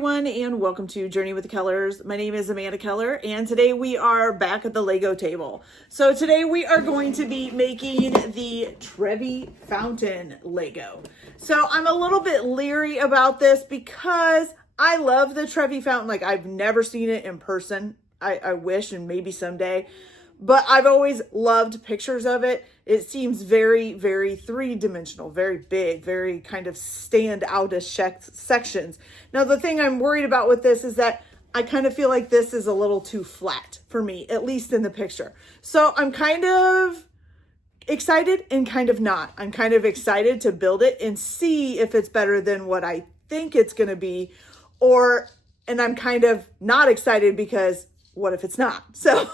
everyone, and welcome to Journey with the Kellers. My name is Amanda Keller, and today we are back at the Lego table. So today we are going to be making the Trevi fountain Lego. So I'm a little bit leery about this because I love the Trevi fountain. Like, I've never seen it in person. I wish, and maybe someday. But I've always loved pictures of it. It seems very, very three-dimensional, very big, very kind of stand out as sections. Now, the thing I'm worried about with this is that I kind of feel like this is a little too flat for me, at least in the picture. So I'm kind of excited and kind of not. I'm kind of excited to build it and see if it's better than what I think it's going to be, and I'm kind of not excited because what if it's not? So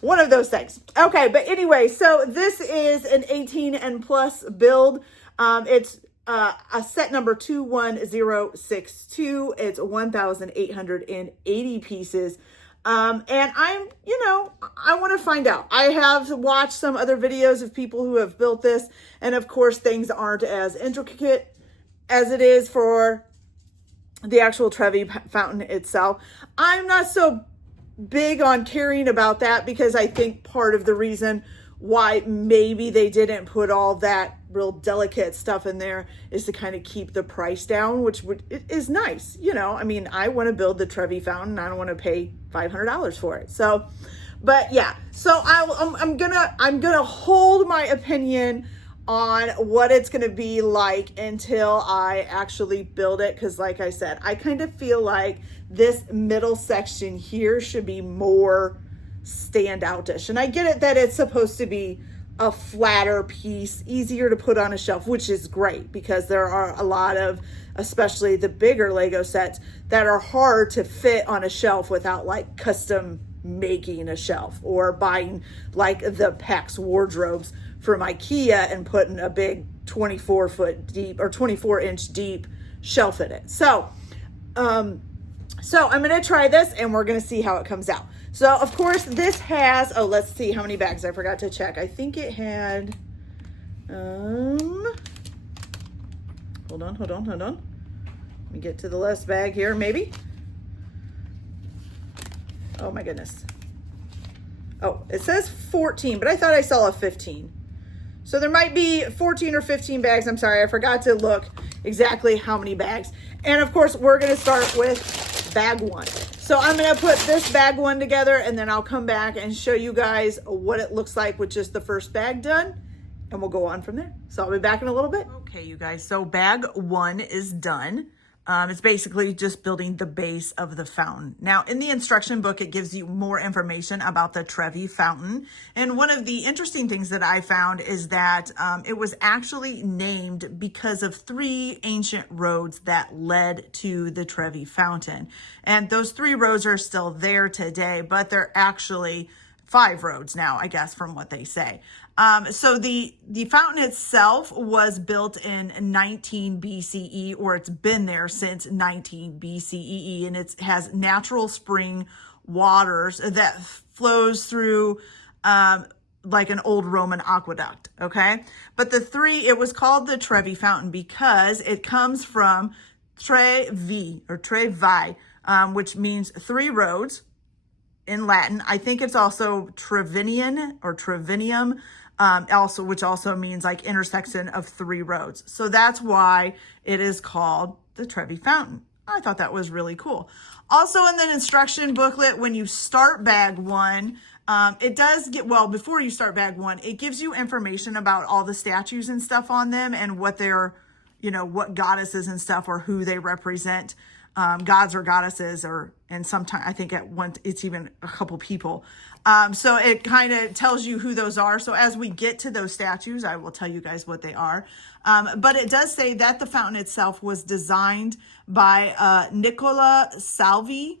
one of those things. Okay, but anyway, so this is an 18 and plus build. It's a set number 21062. It's 1,880 pieces. And I want to find out. I have watched some other videos of people who have built this, and of course things aren't as intricate as it is for the actual Trevi fountain itself. I'm not so big on caring about that because I think part of the reason why maybe they didn't put all that real delicate stuff in there is to kind of keep the price down, which is nice. You know, I mean, I want to build the Trevi fountain. I don't want to pay $500 for it. So, but yeah, so I'm gonna hold my opinion on what it's going to be like until I actually build it. Because like I said, I kind of feel like this middle section here should be more standout-ish. And I get it that it's supposed to be a flatter piece, easier to put on a shelf, which is great because there are a lot of, especially the bigger Lego sets, that are hard to fit on a shelf without like custom making a shelf or buying like the PAX wardrobes from IKEA and putting a big 24-foot deep or 24-inch deep shelf in it. So I'm going to try this and we're going to see how it comes out. So of course this has, let's see how many bags. I forgot to check. I think it had, hold on. Let me get to the last bag here, maybe. Oh my goodness. Oh, it says 14, but I thought I saw a 15. So there might be 14 or 15 bags. I'm sorry, I forgot to look exactly how many bags. And of course, we're gonna start with bag one. So I'm gonna put this bag one together and then I'll come back and show you guys what it looks like with just the first bag done. And we'll go on from there. So I'll be back in a little bit. Okay, you guys, so bag one is done. It's basically just building the base of the fountain. Now, in the instruction book, it gives you more information about the Trevi fountain. And one of the interesting things that I found is that it was actually named because of 3 ancient roads that led to the Trevi fountain. And those 3 roads are still there today, but they're actually 5 roads now, I guess, from what they say. So the fountain itself was built in 19 BCE, or it's been there since 19 BCE, and it has natural spring waters that flows through like an old Roman aqueduct, okay? But it was called the Trevi fountain because it comes from Trevi, or Trevi, which means 3 roads in Latin. I think it's also Trevinian or Trevinium, which also means like intersection of 3 roads. So that's why it is called the Trevi fountain. I thought that was really cool. Also in the instruction booklet, when you start bag one, it does before you start bag one, it gives you information about all the statues and stuff on them and what they're, what goddesses and stuff or who they represent. Gods or goddesses, and sometimes I think it's even a couple people. So it kind of tells you who those are. So as we get to those statues, I will tell you guys what they are. But it does say that the fountain itself was designed by Nicola Salvi.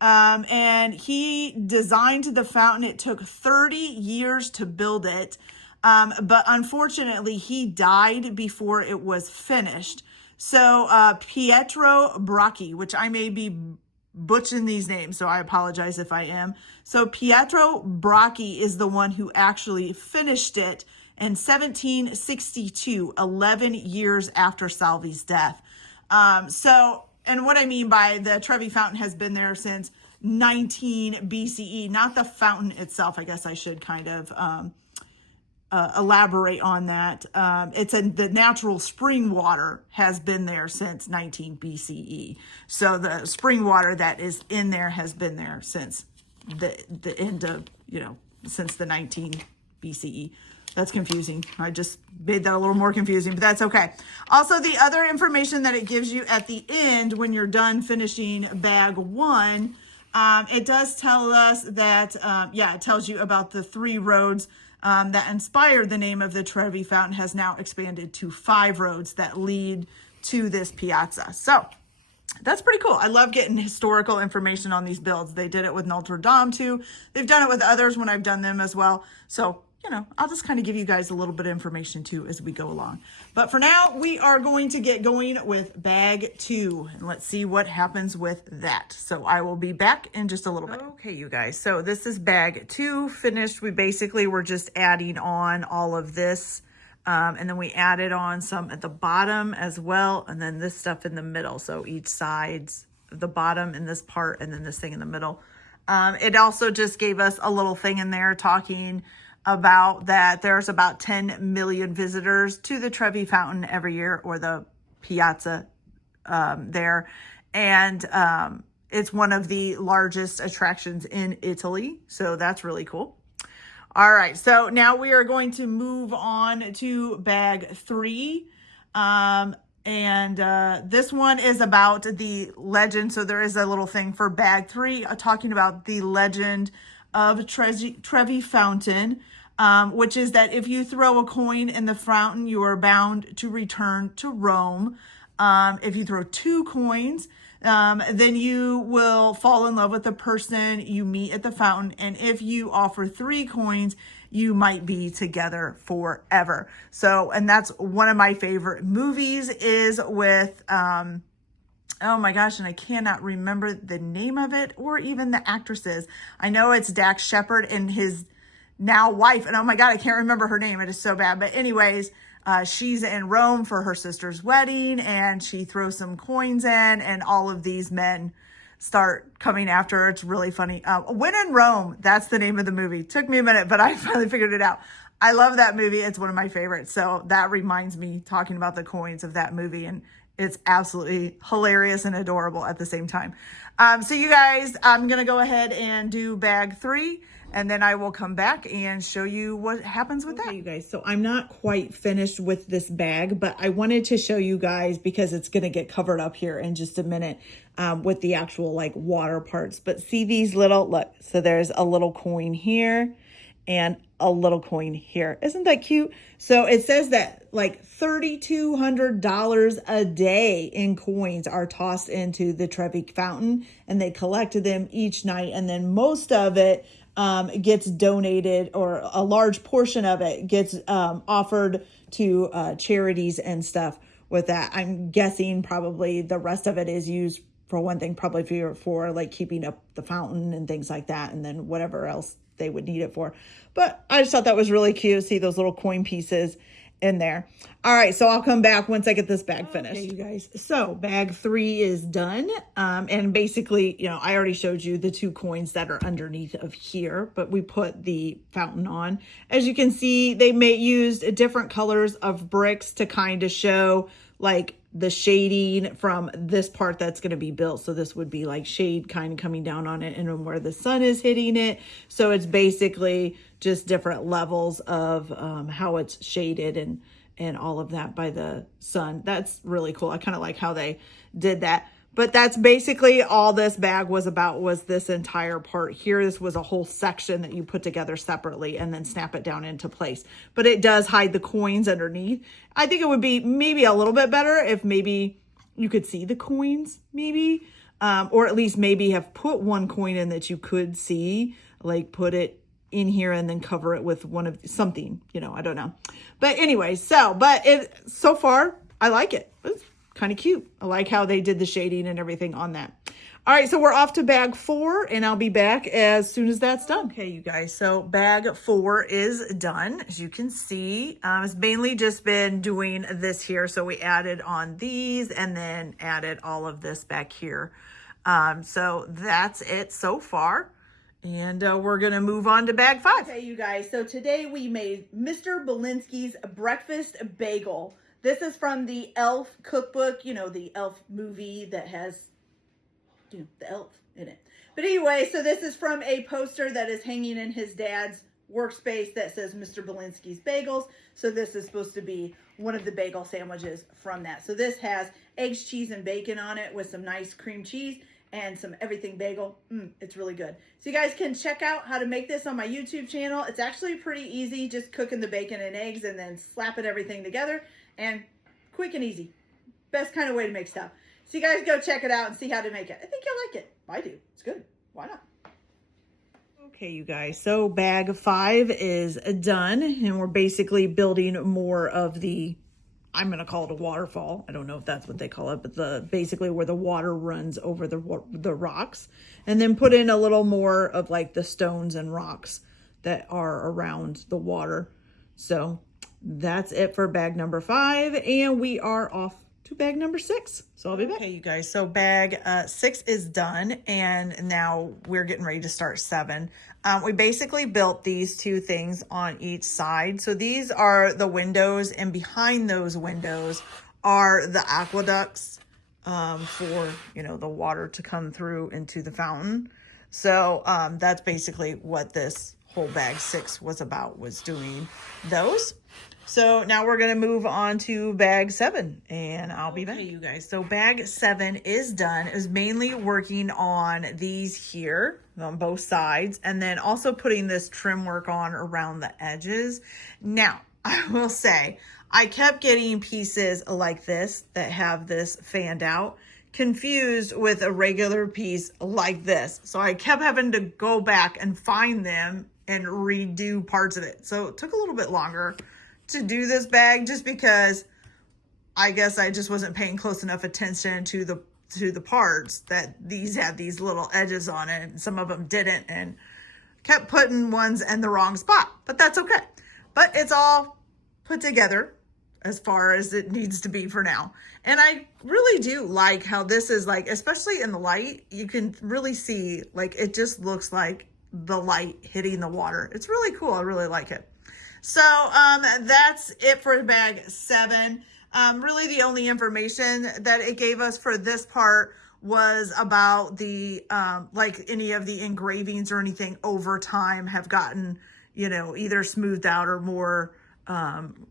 And he designed the fountain. It took 30 years to build it. But unfortunately, he died before it was finished. So Pietro Bracchi, which I may be butchering these names, so I apologize if I am. So Pietro Bracchi is the one who actually finished it in 1762, 11 years after Salvi's death. So and what I mean by the Trevi fountain has been there since 19 BCE, not the fountain itself. I guess I should kind of elaborate on that. The natural spring water has been there since 19 BCE. So the spring water that is in there has been there since the end of, since the 19 BCE. That's confusing. I just made that a little more confusing, but that's okay. Also, the other information that it gives you at the end when you're done finishing bag 1, it does tell us that, it tells you about the 3 roads that inspired the name of the Trevi fountain has now expanded to 5 roads that lead to this piazza. So that's pretty cool. I love getting historical information on these builds. They did it with Notre Dame too. They've done it with others when I've done them as well. So, I'll just kind of give you guys a little bit of information too as we go along. But for now, we are going to get going with bag 2 and let's see what happens with that. So I will be back in just a little bit. Okay, you guys. So this is bag 2 finished. We basically were just adding on all of this. And then we added on some at the bottom as well. And then this stuff in the middle. So each side's the bottom in this part and then this thing in the middle. It also just gave us a little thing in there talking about that there's about 10 million visitors to the Trevi fountain every year, or the piazza there. And it's one of the largest attractions in Italy. So that's really cool. All right, so now we are going to move on to bag 3. This one is about the legend. So there is a little thing for bag 3 talking about the legend of Trevi fountain, which is that if you throw a coin in the fountain, you are bound to return to Rome. If you throw 2 coins, then you will fall in love with the person you meet at the fountain. And if you offer 3 coins, you might be together forever. So, and that's one of my favorite movies is with, oh my gosh, and I cannot remember the name of it or even the actresses. I know it's Dax Shepard and his now wife. And oh my God, I can't remember her name. It is so bad. But anyways, she's in Rome for her sister's wedding and she throws some coins in and all of these men start coming after her. It's really funny. When in Rome, that's the name of the movie. Took me a minute, but I finally figured it out. I love that movie. It's one of my favorites. So that reminds me talking about the coins of that movie, and it's absolutely hilarious and adorable at the same time. So you guys, I'm going to go ahead and do bag 3. And then I will come back and show you what happens with that. You guys, so I'm not quite finished with this bag, but I wanted to show you guys because it's going to get covered up here in just a minute with the actual like water parts. But see these little, look, so there's a little coin here and a little coin here. Isn't that cute? So it says that like $3,200 a day in coins are tossed into the Trevi fountain, and they collected them each night. And then most of it gets donated, or a large portion of it gets offered to charities and stuff with that. I'm guessing probably the rest of it is used for one thing, probably for like keeping up the fountain and things like that, and then whatever else they would need it for. But I just thought that was really cute. See those little coin pieces in there. All right, so I'll come back once I get this bag finished. Okay, you guys. So bag 3 is done. And basically, I already showed you the 2 coins that are underneath of here, but we put the fountain on. As you can see, they used different colors of bricks to kind of show like the shading from this part that's going to be built. So this would be like shade kind of coming down on it and where the sun is hitting it. So it's basically just different levels of how it's shaded and all of that by the sun. That's really cool. I kind of like how they did that. But that's basically all this bag was about, was this entire part here. This was a whole section that you put together separately and then snap it down into place. But it does hide the coins underneath. I think it would be maybe a little bit better if maybe you could see the coins, maybe. Or at least maybe have put 1 coin in that you could see, like put it in here and then cover it with one of something, I don't know. But anyway, so far I like it. It's kind of cute. I like how they did the shading and everything on that. All right, so we're off to bag 4, and I'll be back as soon as that's done. Okay, you guys, so bag 4 is done. As you can see, it's mainly just been doing this here. So we added on these and then added all of this back here. So that's it so far. And we're going to move on to bag 5. Okay, you guys, so today we made Mr. Belinsky's breakfast bagel. This is from the Elf cookbook, you know, the Elf movie that has, you know, the elf in it. But anyway, so this is from a poster that is hanging in his dad's workspace that says Mr. Belinsky's Bagels. So this is supposed to be one of the bagel sandwiches from that. So this has eggs, cheese, and bacon on it with some nice cream cheese and some everything bagel. It's really good. So you guys can check out how to make this on my YouTube channel. It's actually pretty easy, just cooking the bacon and eggs and then slapping everything together, and quick and easy. Best kind of way to make stuff. So you guys go check it out and see how to make it. I think you'll like it. I do. It's good. Why not? Okay, you guys. So bag 5 is done, and we're basically building more of the, I'm going to call it a waterfall. I don't know if that's what they call it, but basically where the water runs over the rocks, and then put in a little more of like the stones and rocks that are around the water. So that's it for bag number 5, and we are off to bag number 6. So I'll be back. Okay, you guys. So bag 6 is done, and now we're getting ready to start 7. We basically built these 2 things on each side. So these are the windows, and behind those windows are the aqueducts for, you know, the water to come through into the fountain. So that's basically what this whole bag 6 was about, was doing those. So now we're going to move on to bag 7, and I'll be back. Okay, you guys. So bag 7 is done. It was mainly working on these here on both sides, and then also putting this trim work on around the edges. Now, I will say, I kept getting pieces like this that have this fanned out confused with a regular piece like this. So I kept having to go back and find them and redo parts of it. So it took a little bit longer to do this bag, just because I guess I just wasn't paying close enough attention to the parts that these had these little edges on it, and some of them didn't, and kept putting ones in the wrong spot. But that's okay. But it's all put together as far as it needs to be for now. And I really do like how this is, like, especially in the light, you can really see, like, it just looks like the light hitting the water. It's really cool. I really like it. So that's it for bag 7. Really the only information that it gave us for this part was about the, like any of the engravings or anything over time have gotten, you know, either smoothed out or more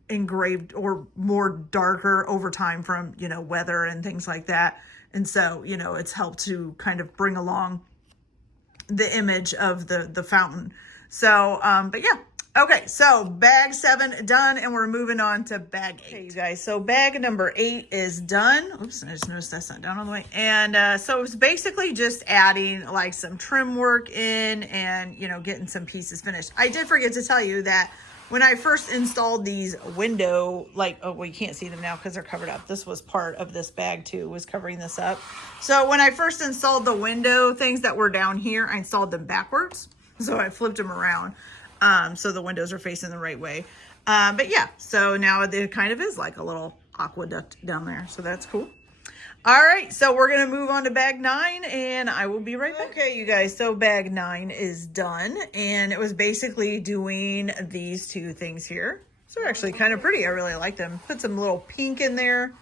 engraved or more darker over time from, you know, weather and things like that. And so, you know, it's helped to kind of bring along the image of the fountain. So, but yeah. Okay, so bag 7 done, and we're moving on to bag 8. Okay, you guys, so bag number 8 is done. Oops, I just noticed that's not down all the way. And so it's basically just adding like some trim work in and, you know, getting some pieces finished. I did forget to tell you that when I first installed these window, like, oh, well, you can't see them now because they're covered up. This was part of this bag too, was covering this up. So when I first installed the window things that were down here, I installed them backwards. So I flipped them around. So the windows are facing the right way. But yeah, so now it kind of is like a little aqueduct down there. So that's cool. All right, so we're going to move on to bag 9, and I will be right back. Okay, you guys, so bag 9 is done, and it was basically doing these 2 things here. So they're actually kind of pretty. I really like them. Put some little pink in there,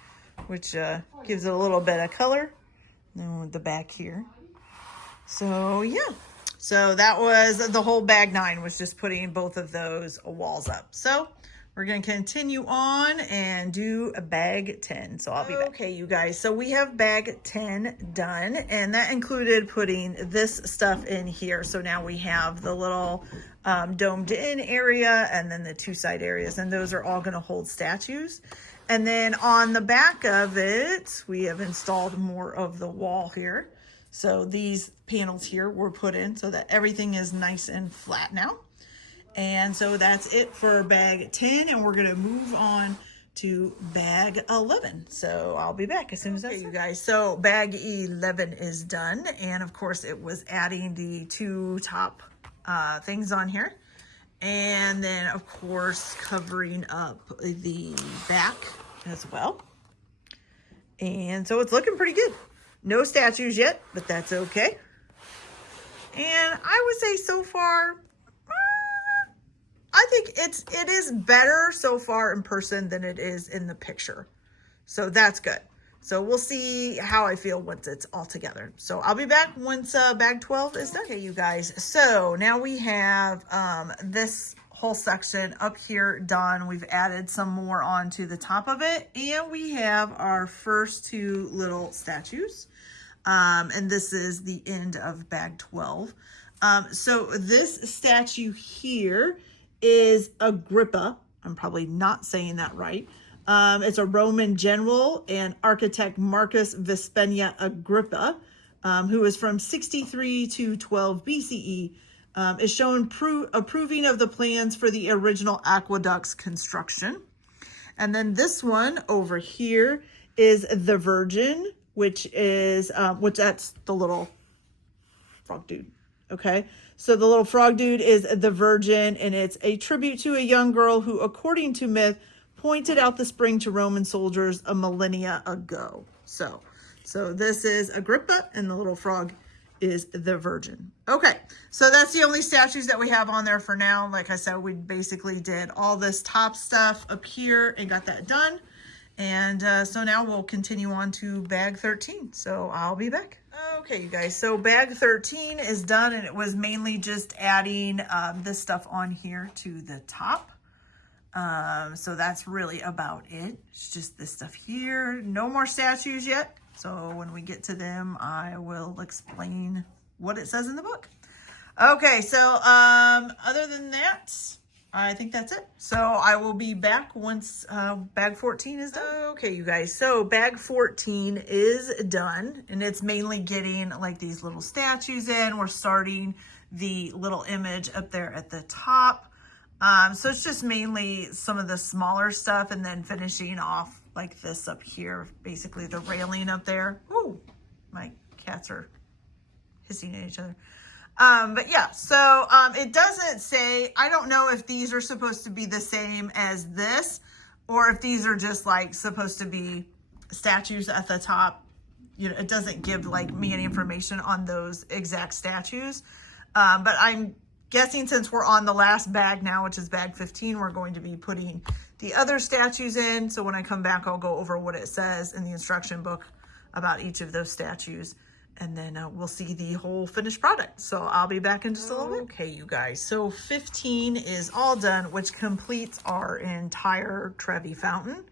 which gives it a little bit of color. And then with the back here. So yeah. So that was the whole bag 9, was just putting both of those walls up. So we're going to continue on and do a bag 10. So I'll be back. Okay, you guys. So we have bag 10 done, and that included putting this stuff in here. So now we have the little domed in area and then the 2 side areas, and those are all going to hold statues. And then on the back of it, we have installed more of the wall here. So these panels here were put in so that everything is nice and flat now. And so that's it for bag 10, and we're going to move on to bag 11. So I'll be back as soon as that's done. You guys, so bag 11 is done. And of course it was adding the 2 top things on here. And then of course covering up the back as well. And so it's looking pretty good. No statues yet, but that's okay. And I would say so far, I think it is better so far in person than it is in the picture. So that's good. So we'll see how I feel once it's all together. So I'll be back once bag 12 is done. Okay, you guys. So now we have this whole section up here done. We've added some more onto the top of it. And we have our first 2 little statues. And this is the end of bag 12. So this statue here is Agrippa. I'm probably not saying that right. It's a Roman general and architect Marcus Vespenia Agrippa, who is from 63 to 12 BCE, is shown approving of the plans for the original aqueduct's construction. And then this one over here is the Virgin, which that's the little frog dude. Okay, so the little frog dude is the Virgin, and it's a tribute to a young girl who, according to myth, pointed out the spring to Roman soldiers a millennia ago. So this is Agrippa, and the little frog is the Virgin. Okay, so that's the only statues that we have on there for now. Like I said, we basically did all this top stuff up here and got that done. And so now we'll continue on to bag 13. So I'll be back. Okay, you guys, so bag 13 is done, and it was mainly just adding this stuff on here to the top. So that's really about it. It's just this stuff here. No more statues yet. So when we get to them, I will explain what it says in the book. Okay, so other than that, I think that's it. So I will be back once bag 14 is done. Okay, you guys. So bag 14 is done, and it's mainly getting like these little statues in. We're starting the little image up there at the top. So it's just mainly some of the smaller stuff, and then finishing off like this up here, basically the railing up there. Ooh, my cats are hissing at each other. But yeah, so it doesn't say, I don't know if these are supposed to be the same as this, or if these are just like supposed to be statues at the top. You know, it doesn't give like me any information on those exact statues. But I'm guessing since we're on the last bag now, which is bag 15, we're going to be putting the other statues in. So when I come back, I'll go over what it says in the instruction book about each of those statues. And then we'll see the whole finished product. So I'll be back in just a little bit. Okay, you guys. So 15 is all done, which completes our entire Trevi fountain.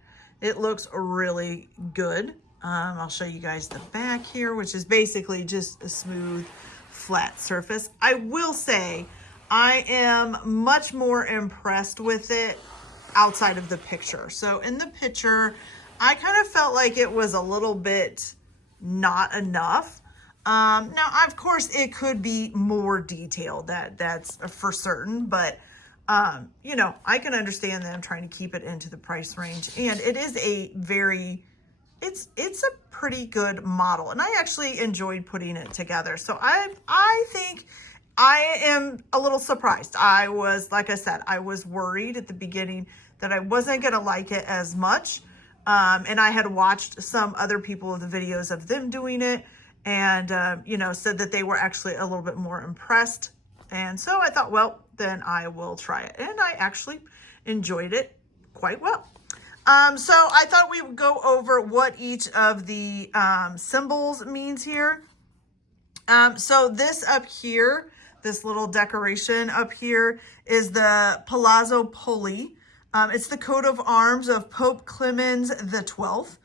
It looks really good. I'll show you guys the back here, which is basically just a smooth, flat surface. I will say I am much more impressed with it outside of the picture. So in the picture, I kind of felt like it was a little bit not enough. Now, of course, it could be more detailed, that's for certain, but, you know, I can understand them trying to keep it into the price range, and it is a very, it's a pretty good model, and I actually enjoyed putting it together. So I think I am a little surprised. I was, like I said, I was worried at the beginning that I wasn't going to like it as much, and I had watched some other people of the videos of them doing it, and, you know, said that they were actually a little bit more impressed. And so I thought, well, then I will try it. And I actually enjoyed it quite well. So I thought we would go over what each of the symbols means here. So this up here, this little decoration up here is the Palazzo Poli. It's the coat of arms of Pope Clemens XII,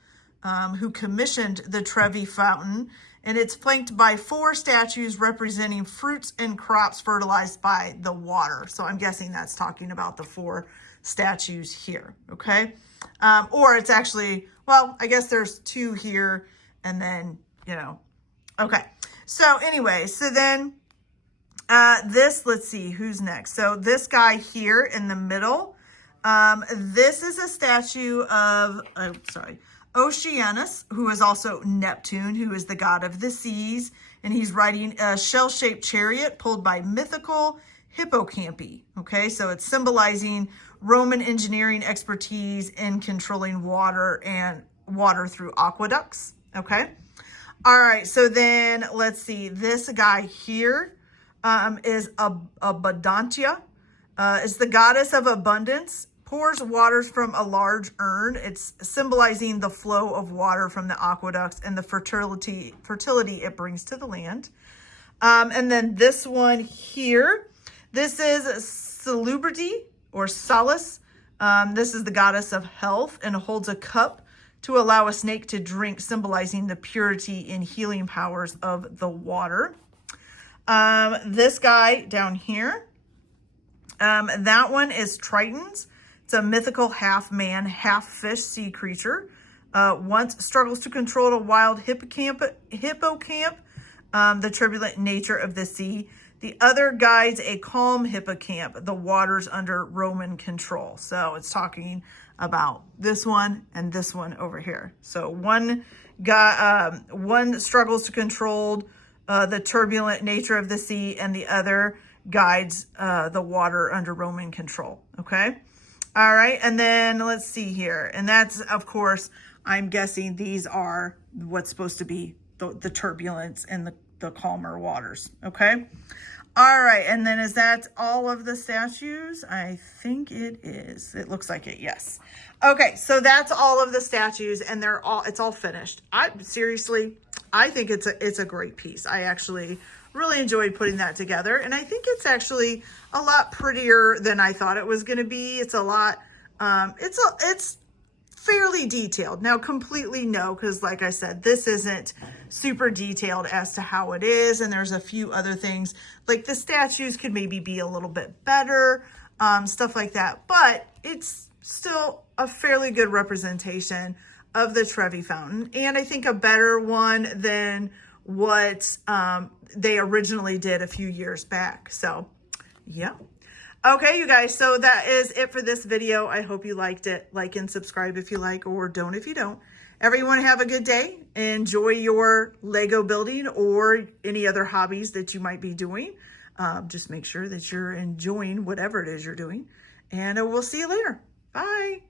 who commissioned the Trevi fountain. And it's flanked by 4 statues representing fruits and crops fertilized by the water. So I'm guessing that's talking about the 4 statues here, okay? Or it's actually, well, I guess there's 2 here and then, you know, okay. So anyway, so then this, let's see, who's next? So this guy here in the middle, This is a statue of, Oceanus, who is also Neptune, who is the god of the seas. And he's riding a shell-shaped chariot pulled by mythical hippocampi. Okay, so it's symbolizing Roman engineering expertise in controlling water and water through aqueducts. Okay. All right, so then let's see. This guy here is Abundantia. Is the goddess of abundance, pours waters from a large urn. It's symbolizing the flow of water from the aqueducts and the fertility it brings to the land. And then this one here, this is Salubrity or Solace. This is the goddess of health and holds a cup to allow a snake to drink, symbolizing the purity and healing powers of the water. This guy down here, that one is Triton's. It's a mythical half-man, half-fish sea creature. Once struggles to control a wild hippocamp, the turbulent nature of the sea. The other guides a calm hippocamp, the waters under Roman control. So it's talking about this one and this one over here. So one guy, one struggles to control the turbulent nature of the sea, and the other guides the water under Roman control. Okay. All right. And then let's see here. And that's, of course, I'm guessing these are what's supposed to be the turbulence and the calmer waters. Okay. All right. And then is that all of the statues? I think it is. It looks like it. Yes. Okay. So that's all of the statues, and it's all finished. Seriously, I think it's a great piece. I actually really enjoyed putting that together, and I think it's actually a lot prettier than I thought it was going to be. It's a lot, it's fairly detailed. Now, completely no, because like I said, this isn't super detailed as to how it is, and there's a few other things, like the statues could maybe be a little bit better, stuff like that, but it's still a fairly good representation of the Trevi fountain, and I think a better one than what they originally did a few years back. So yeah. Okay, you guys, so that is it for this video. I hope you liked it. Like and subscribe if you like, or don't if you don't. Everyone have a good day. Enjoy your Lego building or any other hobbies that you might be doing. Just make sure that you're enjoying whatever it is you're doing. And we'll see you later. Bye.